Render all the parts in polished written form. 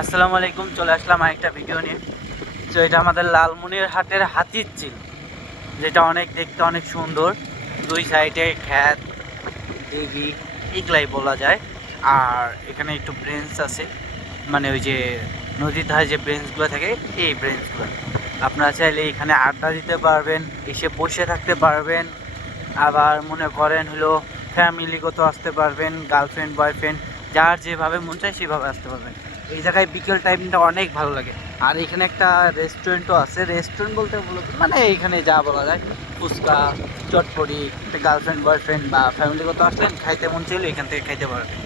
আসসালামু আলাইকুম। চলে আসলাম আরেকটা ভিডিও নিয়ে। তো এটা আমাদের লালমনিরহাটের হাতির ঝিল, যেটা দেখতে অনেক সুন্দর। দুই সাইডে খ্যাত, দিঘি, এগুলাই বলা যায়। আর এখানে একটু ব্রেঞ্চ আছে, মানে ওই যে নদীর ধারে যে ব্রেঞ্চগুলো থাকে, এই ব্রেঞ্চগুলো আপনারা চাইলে এখানে আড্ডা দিতে পারবেন, এসে বসে থাকতে পারবেন। আবার মনে করেন হলো ফ্যামিলিগত আসতে পারবেন, গার্লফ্রেন্ড বয়ফ্রেন্ড যার যেভাবে মন চায় সেভাবে আসতে পারবেন। এই জায়গায় বিকেল টাইমটা অনেক ভালো লাগে। আর এখানে একটা রেস্টুরেন্টও আছে। রেস্টুরেন্ট বলতে মানে এইখানে যা বলা যায়, ফুচকা, চটপটি, একটা গার্লফ্রেন্ড বয়ফ্রেন্ড বা ফ্যামিলিগত আসলেন, খাইতে মন চাইলে এখান থেকে খাইতে পারবেন।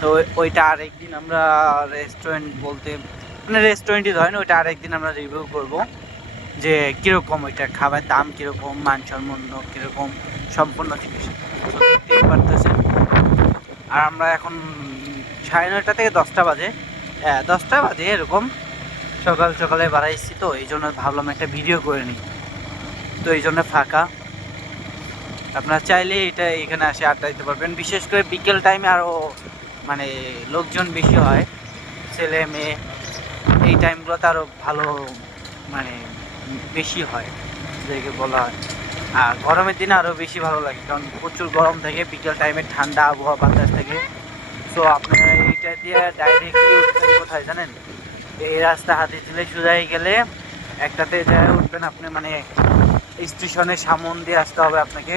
তো ওইটা আরেকদিন আমরা রেস্টুরেন্ট বলতে মানে রেস্টুরেন্টই ধরেন, ওইটা আরেকদিন আমরা রিভিউ করব যে কীরকম ওইটা খাবার দাম কীরকম, মানসম্পন্ন কীরকম, সম্পূর্ণ জিনিস তো দেখতেই পারতেছেন। আর আমরা এখন 9:30 থেকে 10টা বাজে, 10টা বাজে এরকম, সকাল সকালে বাড়াইছি, তো এই জন্য ভাবলাম একটা ভিডিও করে নিই। তো এই জন্য ফাঁকা, আপনারা চাইলে এটা এখানে আসে আড্ডা দিতে পারবেন। বিশেষ করে বিকেল টাইমে আরও মানে লোকজন বেশি হয়, ছেলে মেয়ে, এই টাইমগুলোতে আরও ভালো মানে বেশি হয় যেটাকে বলা হয়। আর গরমের দিনে আরও বেশি ভালো লাগে, কারণ প্রচুর গরম থাকে, বিকেল টাইমে ঠান্ডা আবহাওয়া বাতাস থাকে। সো আপনারা এইটা দিয়ে ডাইরেক্টলি উঠবেন কোথায় জানেন? এই রাস্তা হাতিঝিলে সোজাই গেলে একটাতে যায় উঠবেন আপনি, মানে স্টেশনের সামন দিয়ে আসতে হবে আপনাকে।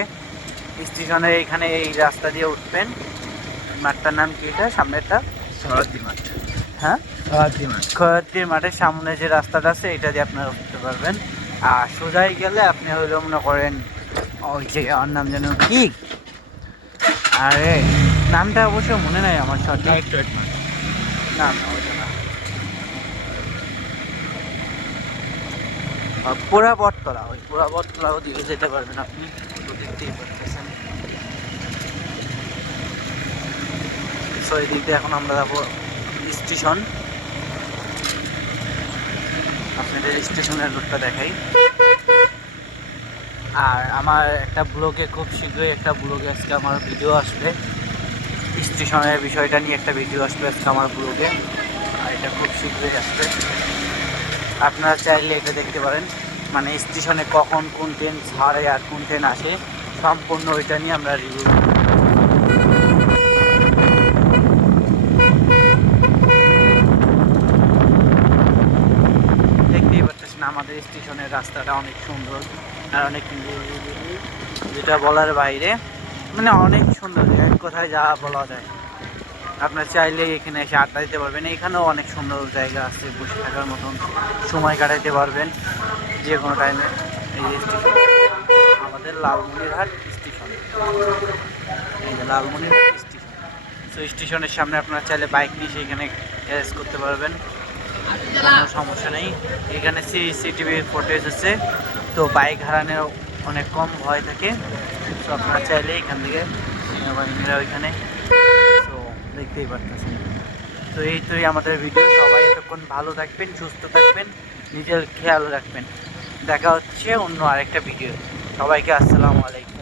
স্টেশনের এখানে এই রাস্তা দিয়ে উঠবেন। মাঠটার নাম কি, এটা সামনেরটা? শরৎদি মাঠ। হ্যাঁ, শরৎদি মাঠ। খয়াতির মাঠের সামনে যে রাস্তাটা আছে এটা দিয়ে আপনারা উঠতে পারবেন। আর সোজাই গেলে আপনি হইলো মনে করেন ওই যে ওর নাম যেন কি, আরে নামটা অবশ্য মনে নাই আমার সঠিক। না না, ওইটা না, পোড়া বটতলা। ওই পোড়া বটতলা ওদিকে যেতে পারবেন আপনি, তো দেখতেই পারতেছেন। সো এদিকে এখন আমরা যাবো স্টেশন। আপনাদের স্টেশনের রুটটা দেখাই। আর আমার একটা ব্লগে খুব শীঘ্রই একটা ব্লগে আজকে আমার ভিডিও আসবে, স্টেশনের বিষয়টা নিয়ে একটা ভিডিও আসবে আজকে আমার ব্লগে। আর এটা খুব শীঘ্রই আসবে, আপনারা চাইলে এটা দেখতে পারেন। মানে স্টেশনে কখন কোন ট্রেন ছাড়ে আর কোন ট্রেন আসে, সম্পূর্ণ ওইটা নিয়ে আমরা রিভিউ। দেখতেই পাচ্ছেন আমাদের স্টেশনের রাস্তাটা অনেক সুন্দর আর অনেক যেটা বলার বাইরে, মানে অনেক সুন্দর, এক কথায় যা বলা যায়। আপনার চাইলে এখানে এসে আড্ডা দিতে পারবেন। এখানেও অনেক সুন্দর জায়গা আছে বসে থাকার মতন, সময় কাটাইতে পারবেন যে কোনো টাইমে। এই যে স্টেশন, আমাদের লালমনিরহাট স্টেশন, এই যে লালমনিরহাট স্টেশন। তো স্টেশনের সামনে আপনারা চাইলে বাইক নিয়ে সেখানে গ্যারেজ করতে পারবেন, কোনো সমস্যা নেই। এখানে সিসিটিভির ফুটেজ আছে, তো বাইক হারানোর অনেক কম ভয় থাকে। তো আপনারা চাইলে এখান থেকে সেনাবাহিনীরা ওইখানে, তো দেখতেই পারতেছেন। তো এই তো আমাদের ভিডিও। সবাই এতক্ষণ ভালো থাকবেন, সুস্থ থাকবেন, নিজের খেয়াল রাখবেন। দেখা হচ্ছে অন্য আরেকটা ভিডিও। সবাইকে আসসালামু আলাইকুম।